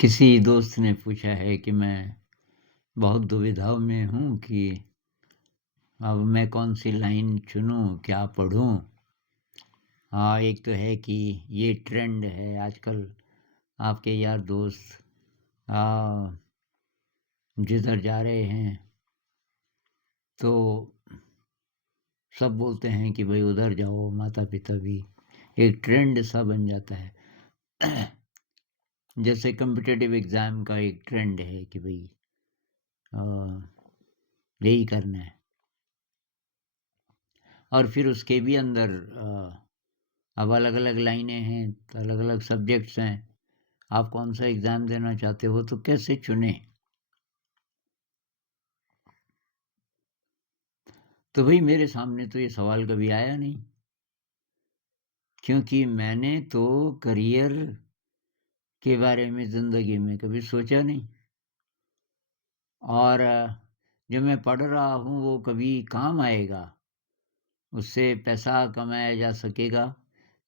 किसी दोस्त ने पूछा है कि मैं बहुत दुविधा में हूँ कि अब मैं कौन सी लाइन चुनूँ, क्या पढ़ूँ? हाँ, एक तो है कि ये ट्रेंड है आजकल आपके यार दोस्त अ, जिधर जा रहे हैं तो सब बोलते हैं कि भई उधर जाओ, माता-पिता भी। एक ट्रेंड सा बन जाता है। जैसे कॉम्पिटिटिव एग्ज़ाम का एक ट्रेंड है कि भई अ, यही करना है। और फिर उसके भी अंदर अब अलग-अलग लाइनें हैं, तो अलग-अलग सब्जेक्ट्स हैं। आप कौन-सा एग्ज़ाम देना चाहते हो तो कैसे चुनें? तो भई मेरे सामने तो ये सवाल कभी आया नहीं, क्योंकि मैंने तो करियर के बारे में ज़िंदगी में कभी सोचा नहीं और जो मैं पढ़ रहा हूँ वो कभी काम आएगा, उससे पैसा कमाया जा सकेगा,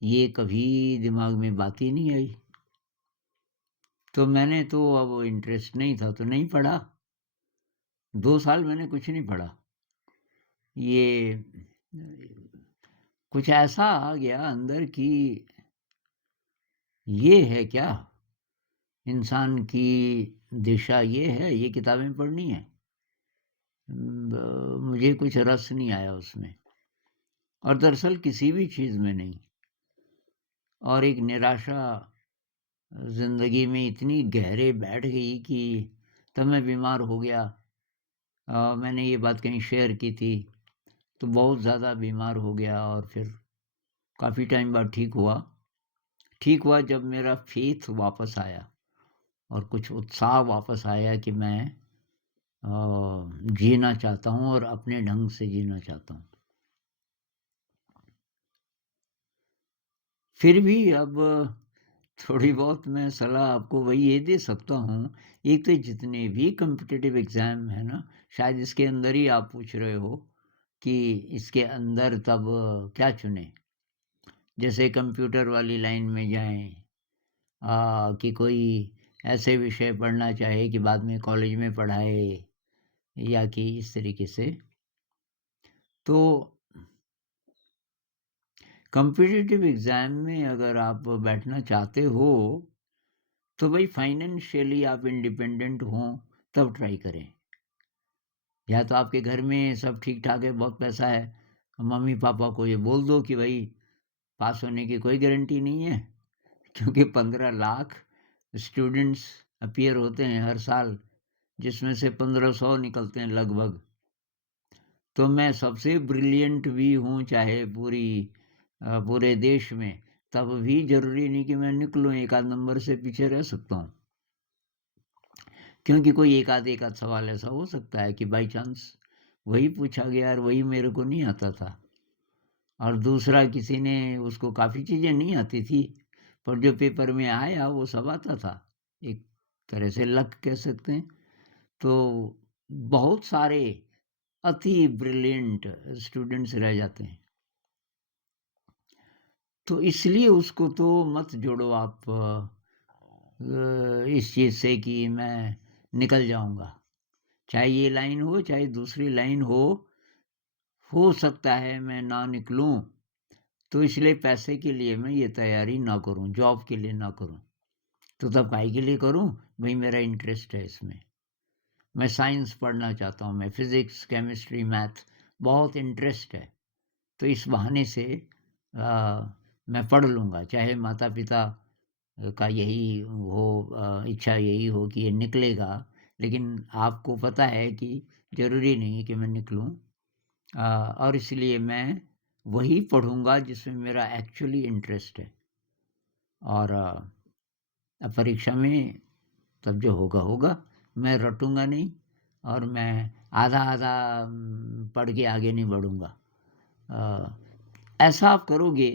ये कभी दिमाग में बात ही नहीं आई। तो मैंने तो अब इंटरेस्ट नहीं था तो नहीं पढ़ा। 2 साल मैंने कुछ नहीं पढ़ा। ये कुछ ऐसा आ गया अंदर कि ये है क्या? इंसान की दिशा ये है, ये किताबें पढ़नी है। मुझे कुछ रस नहीं आया उसमें और दरअसल किसी भी चीज़ में नहीं और एक निराशा ज़िंदगी में इतनी गहरे बैठ गई कि तब मैं बीमार हो गया। मैंने ये बात कहीं शेयर की थी, तो बहुत ज़्यादा बीमार हो गया और फिर काफ़ी टाइम बाद ठीक हुआ। ठीक हुआ जब मेरा फ़ेथ वापस आया और कुछ उत्साह वापस आया कि मैं जीना चाहता हूँ और अपने ढंग से जीना चाहता हूँ। फिर भी अब थोड़ी बहुत मैं सलाह आपको वही ये दे सकता हूँ, एक तो जितने भी कॉम्पिटिटिव एग्ज़ाम हैं ना, शायद इसके अंदर ही आप पूछ रहे हो कि इसके अंदर तब क्या चुनें? जैसे कंप्यूटर वाली लाइन में जाएँ कि कोई ऐसे विषय पढ़ना चाहे कि बाद में कॉलेज में पढ़ाए या कि इस तरीके से। तो कॉम्पिटिटिव एग्ज़ाम में अगर आप बैठना चाहते हो, तो भई फाइनेंशियली आप इंडिपेंडेंट हों, तब ट्राई करें। या तो आपके घर में सब ठीक-ठाक है, बहुत पैसा है, मम्मी-पापा को ये बोल दो कि भई पास होने की कोई गारंटी नहीं है, क्योंकि 15 लाख स्टूडेंट्स अपीयर होते हैं हर साल, जिसमें से 1500 निकलते हैं लगभग। तो मैं सबसे ब्रिलिएंट भी हूँ, चाहे पूरे देश में, तब भी ज़रूरी नहीं कि मैं निकलूँ, एक आध नंबर से पीछे रह सकता हूँ। क्योंकि कोई एक आध सवाल ऐसा हो सकता है कि बाई चांस वही पूछा गया और वही मेरे को नहीं आता था और दूसरा किसी ने उसको काफ़ी चीज़ें नहीं आती थी, पर जो पेपर में आया वो सब आता था। एक तरह से लक कह सकते हैं। तो बहुत सारे अति ब्रिलिएंट स्टूडेंट्स रह जाते हैं। तो इसलिए उसको तो मत जोड़ो आप इस चीज़ से कि मैं निकल जाऊँगा। चाहे ये लाइन हो, चाहे दूसरी लाइन हो सकता है मैं ना निकलूँ, तो इसलिए पैसे के लिए मैं ये तैयारी ना करूँ, जॉब के लिए ना करूँ। तो तब काहे के लिए करूँ? भई मेरा इंटरेस्ट है इसमें। मैं साइंस पढ़ना चाहता हूँ, मैं फिज़िक्स, केमिस्ट्री, मैथ बहुत इंटरेस्ट है। तो इस बहाने से मैं पढ़ लूँगा, चाहे माता-पिता का यही हो इच्छा यही हो कि ये निकलेगा, लेकिन आपको पता है कि ज़रूरी नहीं है कि मैं निकलूँ और इसलिए मैं वही पढ़ूँगा जिसमें मेरा एक्चुअली इंटरेस्ट है और परीक्षा में तब जो होगा, होगा। मैं रटूँगा नहीं और मैं आधा-आधा पढ़ के आगे नहीं बढ़ूँगा। अ, ऐसा आप करोगे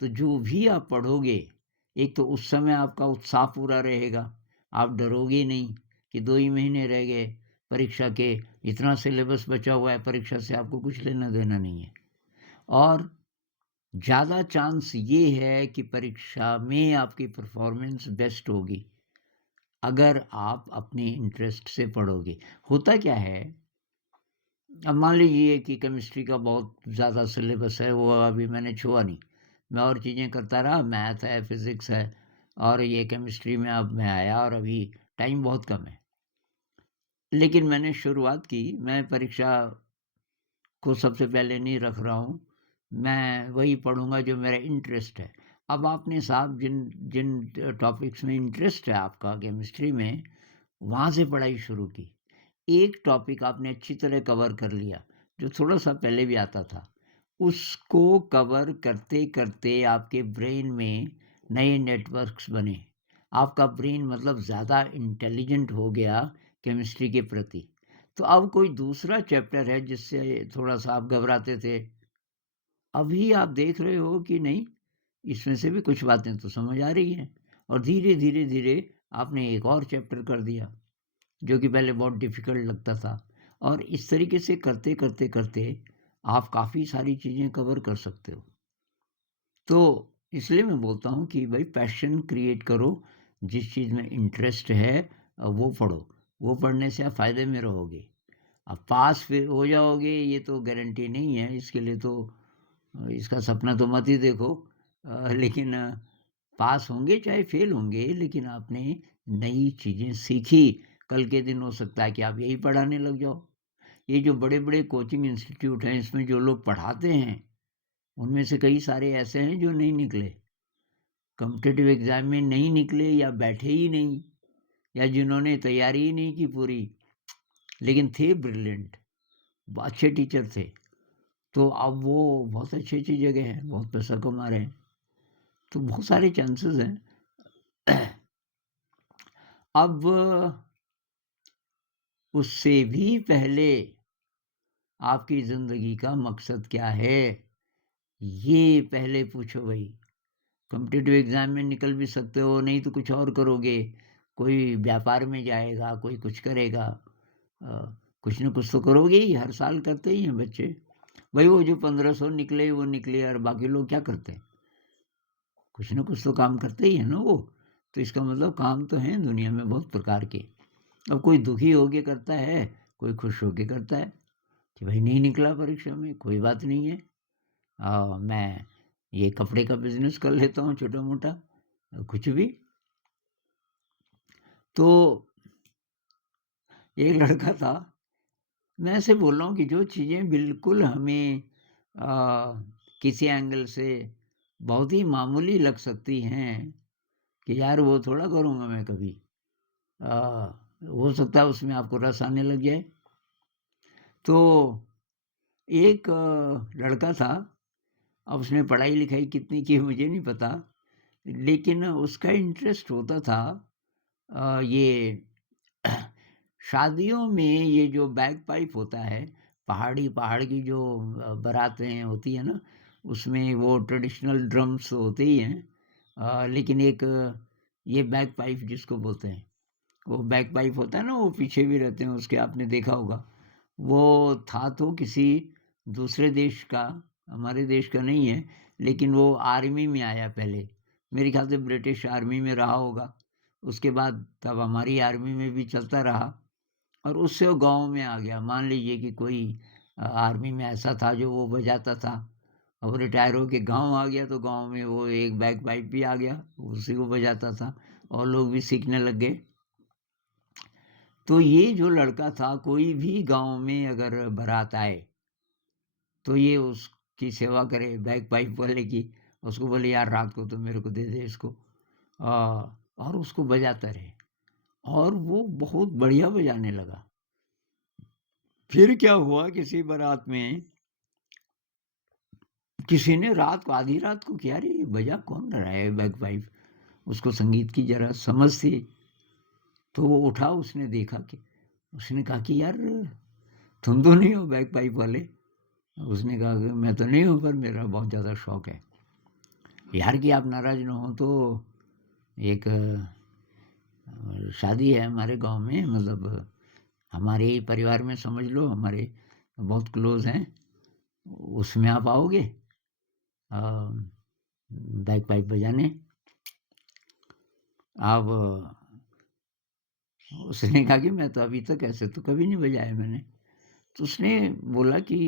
तो जो भी आप पढ़ोगे, एक तो उस समय आपका उत्साह पूरा रहेगा, आप डरोगे नहीं कि 2 ही महीने रह गए परीक्षा के, इतना सिलेबस बचा हुआ है परीक्षा से आपको कुछ लेना-देना नहीं है। और ज़्यादा चांस ये है कि परीक्षा में आपकी परफ़ॉर्मेंस बेस्ट होगी। अगर आप अपने इंटरेस्ट से पढ़ोगे। होता क्या है, अब मान लीजिए कि केमिस्ट्री का बहुत ज़्यादा सिलेबस है, वो अभी मैंने छुआ नहीं। मैं और चीज़ें करता रहा, मैथ है, फिज़िक्स है और ये केमिस्ट्री में अब मैं आया और अभी टाइम बहुत कम है। लेकिन मैंने शुरुआत की, मैं परीक्षा को सबसे पहले नहीं रख रहा हूँ। मैं वही पढ़ूँगा जो मेरा इंटरेस्ट है। अब आपने साहब जिन जिन टॉपिक्स में इंटरेस्ट है आपका केमिस्ट्री में, वहाँ से पढ़ाई शुरू की। एक टॉपिक आपने अच्छी तरह कवर कर लिया, जो थोड़ा-सा पहले भी आता था। उसको कवर करते-करते आपके ब्रेन में नए नेटवर्क्स बने। आपका ब्रेन मतलब ज़्यादा इंटेलिजेंट हो गया केमिस्ट्री के प्रति। तो अब कोई दूसरा चैप्टर है जिससे थोड़ा-सा आप घबराते थे, अभी आप देख रहे हो कि नहीं, इसमें से भी कुछ बातें तो समझ आ रही हैं और धीरे, धीरे, धीरे आपने एक और चैप्टर कर दिया, जो कि पहले बहुत डिफ़िकल्ट लगता था और इस तरीके से करते, करते, करते आप काफ़ी सारी चीज़ें कवर कर सकते हो। तो इसलिए मैं बोलता हूँ कि भई पैशन क्रिएट करो, जिस चीज़ में इंटरेस्ट है वो पढ़ो, वो पढ़ने से आप फ़ायदे में रहोगे। अब पास फिर हो जाओगे ये तो गारंटी नहीं है, इसके लिए तो इसका सपना तो मत ही देखो। लेकिन पास होंगे चाहे फेल होंगे, लेकिन आपने नई चीज़ें सीखी। कल के दिन हो सकता है कि आप यही पढ़ाने लग जाओ। ये जो बड़े-बड़े कोचिंग इंस्टीट्यूट हैं, इसमें जो लोग पढ़ाते हैं, उनमें से कई सारे ऐसे हैं जो नहीं निकले। कॉम्पिटिटिव एग्ज़ाम में नहीं निकले या बैठे ही नहीं या जिन्होंने तैयारी ही नहीं की पूरी, लेकिन थे ब्रिलिएंट, अच्छे टीचर थे। तो अब वो बहुत अच्छी-अच्छी जगह हैं, बहुत पैसा कमा रहे हैं। तो बहुत सारे चांसेस हैं। अब उससे भी पहले आपकी ज़िंदगी का मकसद क्या है? ये पहले पूछो भई। कॉम्पिटिटिव एग्ज़ाम में निकल भी सकते हो, नहीं तो कुछ और करोगे। कोई व्यापार में जाएगा, कोई कुछ करेगा। कुछ न कुछ तो करोगे ही, हर साल करते ही हैं बच्चे। भई वो जो 1500 निकले वो निकले और बाकी लोग क्या करते हैं? कुछ न कुछ तो काम करते ही हैं ना वो। तो इसका मतलब काम तो हैं दुनिया में बहुत प्रकार के। अब कोई दुखी होके करता है, कोई खुश होके करता है कि भाई नहीं निकला परीक्षा में, कोई बात नहीं है। मैं ये कपड़े का बिज़नेस कर लेता हूँ छोटा-मोटा, कुछ भी। तो एक लड़का था, मैं ऐसे बोल रहा हूँ कि जो चीज़ें बिल्कुल हमें किसी एंगल से बहुत ही मामूली लग सकती हैं कि यार वो थोड़ा करूँगा मैं कभी। अ, हो सकता है उसमें आपको रस आने लग जाए। तो एक लड़का था, अब उसने पढ़ाई-लिखाई कितनी की मुझे नहीं पता, लेकिन उसका इंटरेस्ट होता था ये शादियों में ये जो बैगपाइप होता है, पहाड़ की जो बारातें होती हैं ना, उसमें वो ट्रेडिशनल ड्रम्स तो होते ही हैं। लेकिन एक ये बैगपाइप जिसको बोलते हैं, वो बैगपाइप होता है ना, वो पीछे भी रहते हैं उसके, आपने देखा होगा। वो था तो किसी दूसरे देश का, हमारे देश का नहीं है, लेकिन वो आर्मी में आया पहले। मेरे ख़्याल से ब्रिटिश आर्मी में रहा होगा। उसके बाद तब हमारी आर्मी में भी चलता रहा और उससे वो गाँव में आ गया। मान लीजिए कि कोई आर्मी में ऐसा था जो वो बजाता था। अब वो रिटायर होके गाँव आ गया तो गाँव में वो एक बैगपाइप भी आ गया, उसी को बजाता था और लोग भी सीखने लग गए। तो ये जो लड़का था, कोई भी गाँव में अगर बारात आए, तो ये उसकी सेवा करे बैगपाइप वाले की। उसको बोले यार रात को तो मेरे को दे दे इसको। और उसको बजाता रहे और वो बहुत बढ़िया बजाने लगा। फिर क्या हुआ, किसी बारात में किसी ने रात को, आधी रात को, कि यार ये बजा कौन रहा है बैगपाइप? उसको संगीत की ज़रा समझ थी, तो वो उठा, उसने देखा कि, उसने कहा कि यार तुम तो नहीं हो बैगपाइप वाले? उसने कहा कि मैं तो नहीं हूँ, पर मेरा बहुत ज़्यादा शौक है। यार कि आप नाराज़ ना हो तो एक शादी है हमारे गाँव में, मतलब हमारे ही परिवार में समझ लो, हमारे बहुत क्लोज़ हैं, उसमें आप आओगे अ, बैगपाइप बजाने? अब उसने कहा कि मैं तो अभी तक ऐसे तो कभी नहीं बजाया मैंने। तो उसने बोला कि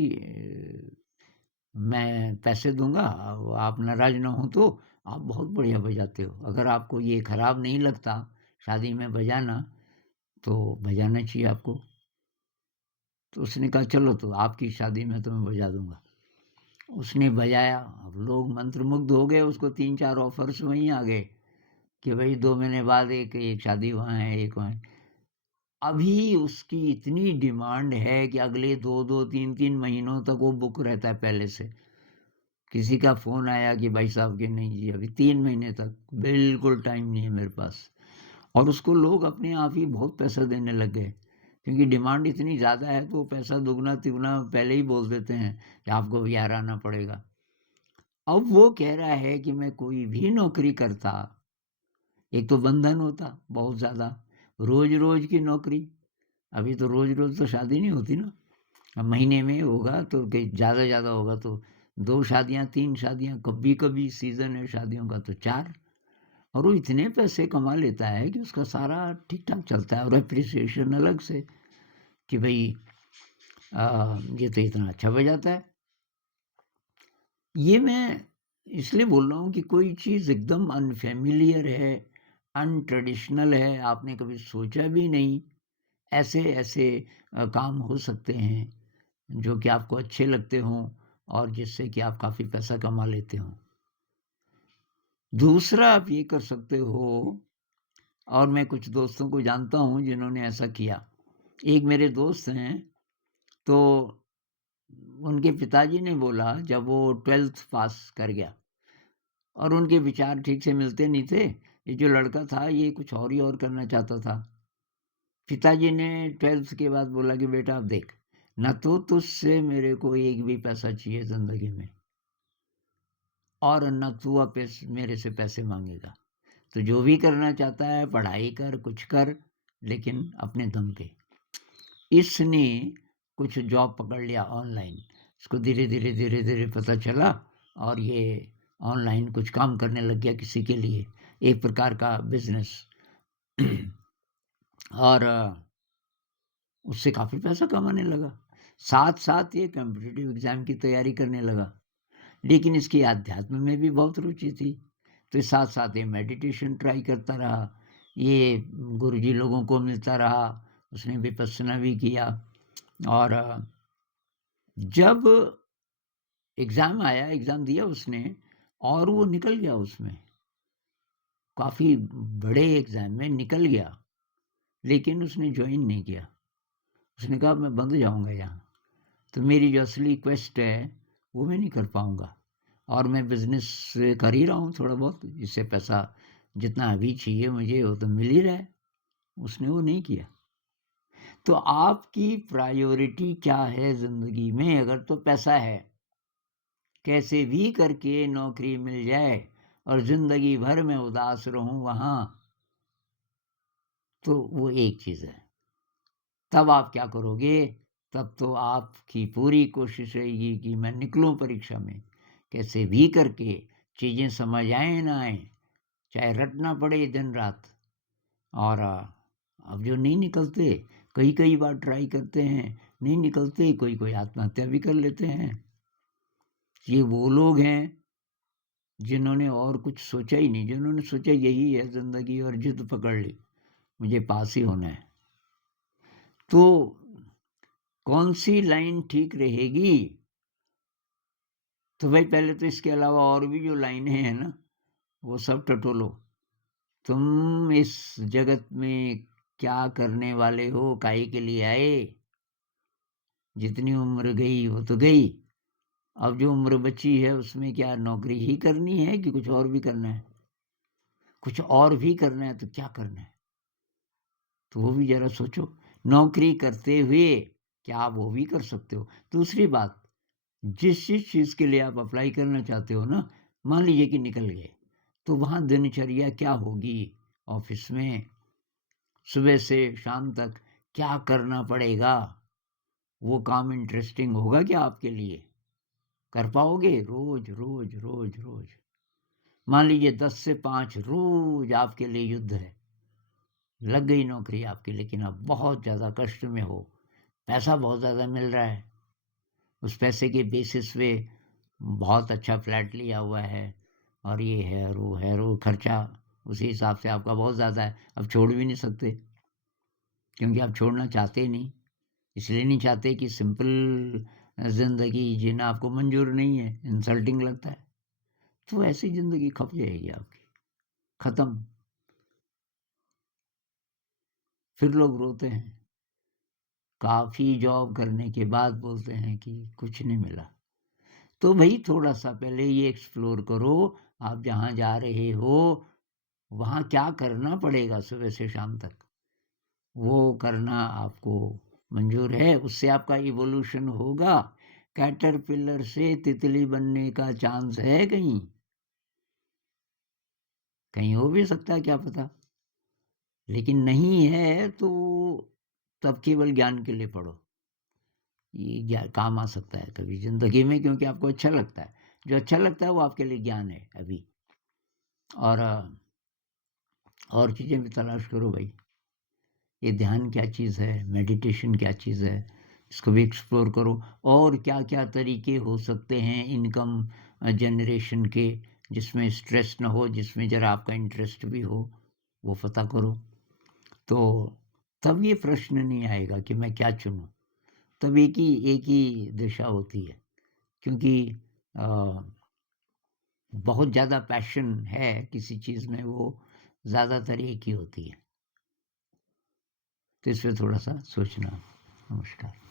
मैं पैसे दूँगा, आप नाराज़ ना हो तो, आप बहुत बढ़िया बजाते हो। अगर आपको ये खराब नहीं लगता शादी में बजाना, तो बजाना चाहिए आपको। तो उसने कहा चलो तो आपकी शादी में तो मैं बजा दूँगा। उसने बजाया, अब लोग मंत्रमुग्ध हो गए, उसको 3-4 ऑफ़र्स वहीं आ गए कि भई 2 महीने बाद एक एक शादी वहाँ है, एक वहाँ है। अभी उसकी इतनी डिमांड है कि अगले 2-2, 3-3 महीनों तक वो बुक रहता है पहले से। किसी का फ़ोन आया कि भाई साहब कि नहीं जी अभी 3 महीने तक बिल्कुल टाइम नहीं है मेरे पास। और उसको लोग अपने आप ही बहुत पैसा देने लग गए, क्योंकि डिमांड इतनी ज़्यादा है तो वो पैसा दुगना-तिगुना पहले ही बोल देते हैं कि आपको यार आना पड़ेगा। अब वो कह रहा है कि मैं कोई भी नौकरी करता, एक तो बंधन होता बहुत ज़्यादा, रोज़-रोज़ की नौकरी, अभी तो रोज़-रोज़ तो शादी नहीं होती ना। अब महीने में होगा तो कि ज़्यादा होगा तो 2 शादियाँ, 3 शादियाँ, कभी-कभी सीज़न है शादियों का तो 4, और वो इतने पैसे कमा लेता है कि उसका सारा ठीक-ठाक चलता है और एप्रिसिएशन अलग से कि भई ये तो इतना अच्छा बजाता है। ये मैं इसलिए बोल रहा हूँ कि कोई चीज़ एकदम अनफ़ेमिलियर है, अनट्रेडिशनल है, आपने कभी सोचा भी नहीं, ऐसे-ऐसे काम हो सकते हैं, जो कि आपको अच्छे लगते हों और जिससे कि आप काफ़ी पैसा कमा लेते हों। दूसरा आप ये कर सकते हो, और मैं कुछ दोस्तों को जानता हूँ जिन्होंने ऐसा किया। एक मेरे दोस्त हैं, तो उनके पिताजी ने बोला जब वो 12th पास कर गया और उनके विचार ठीक से मिलते नहीं थे, ये जो लड़का था ये कुछ और ही और करना चाहता था। पिताजी ने 12th के बाद बोला कि बेटा अब देख, ना तो तुझसे मेरे को एक भी पैसा चाहिए ज़िंदगी में और ना तू अब मेरे से पैसे माँगेगा। तो जो भी करना चाहता है पढ़ाई कर, कुछ कर, लेकिन अपने दम पे। इसने कुछ जॉब पकड़ लिया ऑनलाइन। इसको धीरे-धीरे पता चला और ये ऑनलाइन कुछ काम करने लग गया किसी के लिए, एक प्रकार का बिज़नेस। और उससे काफ़ी पैसा कमाने लगा। साथ-साथ ये कॉम्पिटिटिव एग्ज़ाम की तैयारी करने लगा। लेकिन इसकी अध्यात्म में भी बहुत रुचि थी, तो साथ-साथ ये मेडिटेशन ट्राई करता रहा। ये गुरुजी लोगों को मिलता रहा, उसने विपश्यना भी किया। और जब एग्ज़ाम आया, एग्ज़ाम दिया उसने और वो निकल गया उसमें, काफ़ी बड़े एग्ज़ाम में निकल गया, लेकिन उसने जॉइन नहीं किया। उसने कहा मैं बंद जाऊँगा यहाँ, तो मेरी जो असली क्वेस्ट है, वो मैं नहीं कर पाऊँगा और मैं बिज़नेस कर ही रहा हूँ थोड़ा बहुत, इससे पैसा जितना अभी चाहिए मुझे वो तो मिल ही रहा है। उसने वो नहीं किया। तो आपकी प्रायोरिटी क्या है ज़िंदगी में? अगर तो पैसा है, कैसे भी करके नौकरी मिल जाए और ज़िंदगी भर मैं उदास रहूँ वहाँ, तो वो एक चीज़ है। तब आप क्या करोगे? तब तो आपकी पूरी कोशिश रहेगी कि मैं निकलूँ परीक्षा में, कैसे भी करके चीज़ें समझ आएँ ना आएँ, चाहे रटना पड़े दिन-रात। और अब जो नहीं निकलते, कई-कई बार ट्राई करते हैं, नहीं निकलते, कोई-कोई आत्महत्या भी कर लेते हैं। ये वो लोग हैं जिन्होंने और कुछ सोचा ही नहीं, जिन्होंने सोचा यही है ज़िंदगी और जिद पकड़ ली, मुझे पास ही होना है। तो कौन-सी लाइन ठीक रहेगी? तो भाई पहले तो इसके अलावा और भी जो लाइनें हैं ना, वो सब टटोलो। तुम इस जगत में क्या करने वाले हो? काहे के लिए आए? जितनी उम्र गई वो तो गई। अब जो उम्र बची है उसमें क्या नौकरी ही करनी है कि कुछ और भी करना है? कुछ और भी करना है तो क्या करना है? तो वो भी ज़रा सोचो। नौकरी करते हुए क्या आप वो भी कर सकते हो? दूसरी बात, जिस चीज़ के लिए आप अप्लाई करना चाहते हो ना, मान लीजिए कि निकल गए, तो वहाँ दिनचर्या क्या होगी ऑफ़िस में? सुबह से शाम तक क्या करना पड़ेगा? वो काम इंटरेस्टिंग होगा क्या आपके लिए? कर पाओगे? रोज़, रोज़, रोज़, रोज़। मान लीजिए 10 से 5 रोज़ आपके लिए युद्ध है। लग गई नौकरी आपकी, लेकिन आप बहुत ज़्यादा कष्ट में हो, पैसा बहुत ज़्यादा मिल रहा है, उस पैसे के बेसिस पे बहुत अच्छा फ्लैट लिया हुआ है और ये है और वो खर्चा उसी हिसाब से आपका बहुत ज़्यादा है, अब छोड़ भी नहीं सकते क्योंकि आप छोड़ना चाहते ही नहीं। इसलिए नहीं चाहते कि सिंपल ज़िंदगी जीना आपको मंज़ूर नहीं है, इंसल्टिंग लगता है। तो ऐसी ज़िंदगी खप जाएगी आपकी, ख़त्म। फिर लोग रोते हैं, काफ़ी जॉब करने के बाद बोलते हैं कि कुछ नहीं मिला। तो भई थोड़ा-सा पहले ये एक्सप्लोर करो, आप जहाँ जा रहे हो, वहाँ क्या करना पड़ेगा सुबह से शाम तक। वो करना आपको मंज़ूर है, उससे आपका इवोल्यूशन होगा। कैटरपिलर से तितली बनने का चांस है कहीं? कहीं हो भी सकता है, क्या पता? लेकिन नहीं है तो तब केवल ज्ञान के लिए पढ़ो। ये काम आ सकता है कभी ज़िंदगी में क्योंकि आपको अच्छा लगता है। जो अच्छा लगता है वो आपके लिए ज्ञान है अभी। और और चीज़ें भी तलाश करो भाई। ये ध्यान क्या चीज़ है, मेडिटेशन क्या चीज़ है, इसको भी एक्सप्लोर करो। और क्या-क्या तरीके हो सकते हैं इनकम जनरेशन के, जिसमें स्ट्रेस ना हो, जिसमें ज़रा आपका इंटरेस्ट भी हो, वो पता करो। तो तब ये प्रश्न नहीं आएगा कि मैं क्या चुनूँ? तब एक ही दिशा होती है क्योंकि अ, बहुत ज़्यादा पैशन है किसी चीज़ में, वो ज़्यादातर एक ही होती है। तो इस पे थोड़ा-सा सोचना। नमस्कार।